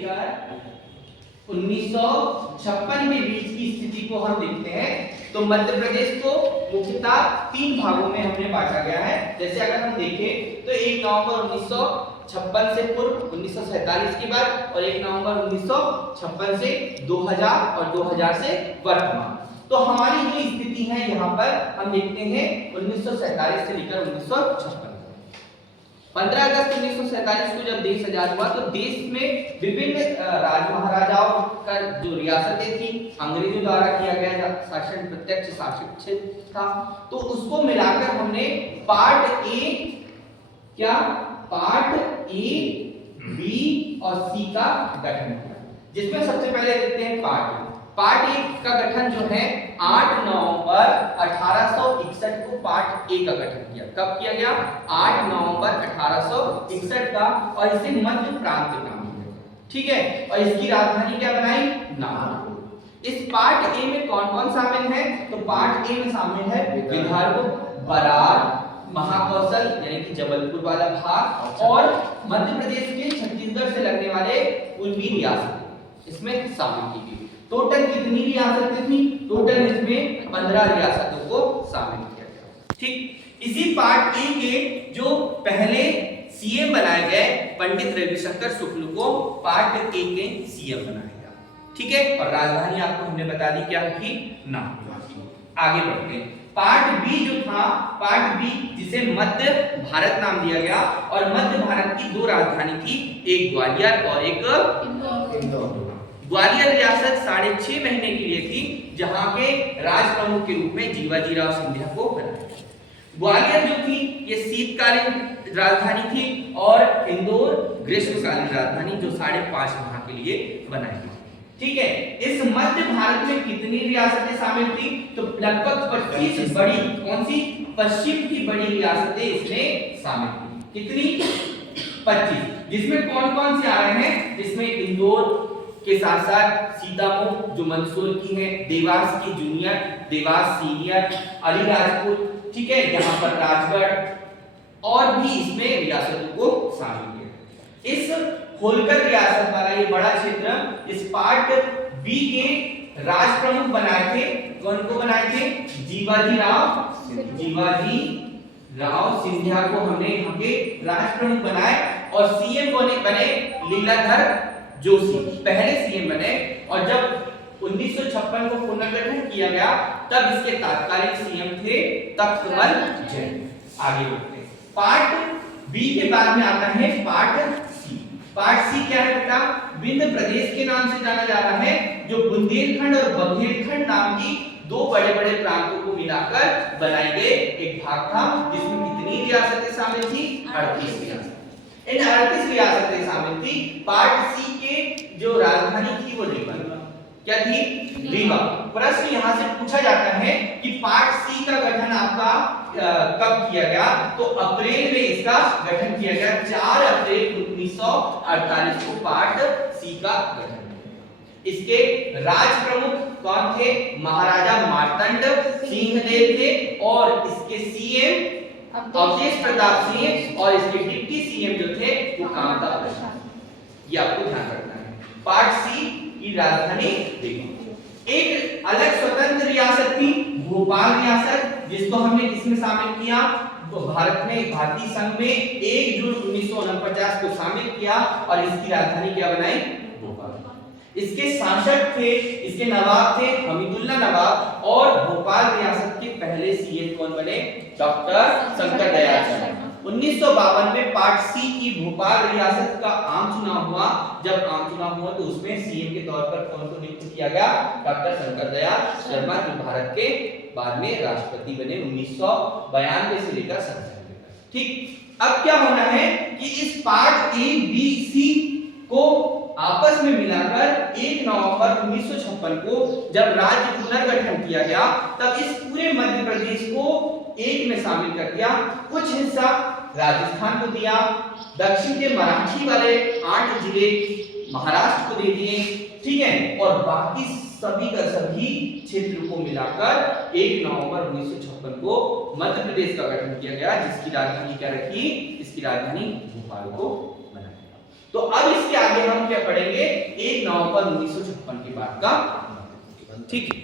लेकर 1956 के बीच की स्थिति को हम देखते हैं तो मध्य प्रदेश को मुख्यतः 3 भागों में हमने बांटा गया है। जैसे अगर हम देखें तो 1 नवंबर 1956 से पूर्व 1947 के बाद और 1 नवंबर 1956 से 2000 और 2000 से वर्तमान। तो हमारी जो स्थिति है यहाँ पर हम देखते हैं 1947 से लेकर 1956। 15 अगस्त 1947 को जब देश आजाद हुआ तो देश में विभिन्न राज महाराजाओं का जो रियासतें थी अंग्रेजों द्वारा किया गया शासन प्रत्यक्ष शासन था, तो उसको मिलाकर हमने पार्ट ए, बी और सी का गठन किया। जिसमें सबसे पहले देखते हैं पार्ट ए का गठन जो है 8 नवंबर 1861 को पार्ट ए का गठन किया। कब किया गया? 8 नवंबर 1861 का, और इसे मध्य प्रांत नाम दिया। ठीक है, और इसकी राजधानी क्या बनाई? नागपुर। इस पार्ट ए में कौन कौन शामिल है? तो पार्ट ए में शामिल है विदर्भ, बरार, महाकौशल यानी कि जबलपुर वाला भाग और मध्य प्रदेश के छत्तीसगढ़ से लगने वाले पूर्वी रियासतें इसमें शामिल की गई। टोटल कितनी रियासतें थी? टोटल इसमें 15 रियासतों को शामिल किया गया। ठीक, इसी पार्ट ए के जो पहले सीएम बनाए गए पंडित रविशंकर शुक्ल को पार्ट ए के सीएम बनाया गया। ठीक है, और राजधानी आपको हमने बता दी क्या थी? नागपुर। आगे बढ़ते हैं। पार्ट बी जो था, पार्ट बी जिसे मध्य भारत नाम दिया गया, और मध्य भारत की 2 राजधानी थी, एक ग्वालियर और एक इंदौर। ग्वालियर रियासत 6.5 महीने के लिए थी, जहां के राज प्रमुख के रूप में जीवाजीराव सिंधिया को बनाया। ग्वालियर जो थी ये शीतकालीन राजधानी थी और इंदौर ग्रीष्मकालीन राजधानी जो 5.5 माह के लिए बनाई गई। ठीक है, इस मध्य भारत में कितनी रियासतें शामिल थी? तो लगभग 25 बड़ी, कौन सी? पश्चिम की बड़ी रियासतें इसमें शामिल थी। कितनी? 25। जिसमें कौन कौन से आ रहे हैं? जिसमें इंदौर के साथ साथ सीतापुर जो मंदसौर की है, देवास की जूनियर, देवास सीनियर, अलीराजपुर, ठीक है, यहाँ पर राजगढ़ और भी इसमें रियासतों को शामिल किया। इस होलकर रियासत वाला ये बड़ा क्षेत्र, इस पार्ट बी के राज प्रमुख बनाए थे, कौन को बनाए थे? जीवाजीराव सिंधिया को हमने यहाँ के राज प्रमुख बनाए, और सीएम बने लीलाधर जोशी, पहले सीएम बने। और जब 1956 को पुनर्गठन किया गया तब इसके तात्कालिक सीएम थे तख्तमल जैन। आगे बढ़ते हैं। पार्ट बी के बाद में आता है पार्ट सी। पार्ट सी क्या है बेटा? विंध्य प्रदेश के नाम से जाना जा रहा है, जो बुंदेलखंड और बघेलखंड नाम की 2 बड़े-बड़े प्रांतों को मिलाकर बनाए गए एक भाग था, जिसमें कितनी रियासतें शामिल थी? 38 रियासतें। इन 38 रियासतें शामिल थी। पार्ट सी के जो राजधानी थी वो रीवा। क्या थी? रीवा। प्रश्न यहाँ से पूछा जाता है कि पार्ट सी का गठन आपका कब किया गया? तो अप्रैल में इसका गठन किया गया। 4 अप्रैल 1948 को पार्ट सी का गठन। इसके राज प्रमुख कौन थे? महाराजा मार्तंड सिंहदेव थे, और इसके सीएम अवधेश प्रताप सिंह, और इसके डिप्टी सीएम जो थे वो कामता प्रसाद। ये आपको ध्यान रखना है। पार्ट सी की राजधानी देखो। एक अलग स्वतंत्र रियासत थी भोपाल रियासत, जिसको हमने किसमें शामिल किया? तो भारत में भारतीय संघ में 1 जून 1949 को शामिल किया, और इसकी राजधानी क्या बनाई? भोपाल। इसके शासक थे, इसके नवाब थे हमीदुल्ला नवाब, और भोपाल रियासत के पहले सीएम कौन बने? डॉक्टर शंकर दयाल शर्मा। 1952 में पार्ट सी की भोपाल रियासत का आम चुनाव हुआ। जब आम चुनाव हुआ तो उसमें सीएम के तौर पर कौन को नियुक्त किया गया? डॉक्टर शंकर दयाल शर्मा, जो भारत के बाद में राष्ट्रपति बने 1992 से लेकर 97 तक। ठीक, अब क्या होना है कि इस पार्ट ए, बी, सी को आपस में मिलाकर 1 नवंबर 1956 को जब राज्य पुनर्गठन किया गया, तब इस पूरे मध्य प्रदेश को एक में शामिल कर दिया। कुछ हिस्सा राजस्थान को दिया, दक्षिण के मराठी वाले 8 जिले महाराष्ट्र को दे दिए, ठीक है, और बाकी सभी का सभी क्षेत्र को मिलाकर 1 नवंबर 1956 को मध्य प्रदेश का गठन किया गया, जिसकी राजधानी क्या रखी? इसकी राजधानी भोपाल को बनाया। तो अब इसके आगे हम क्या पढ़ेंगे नवंबर 1956 की बात का, ठीक है।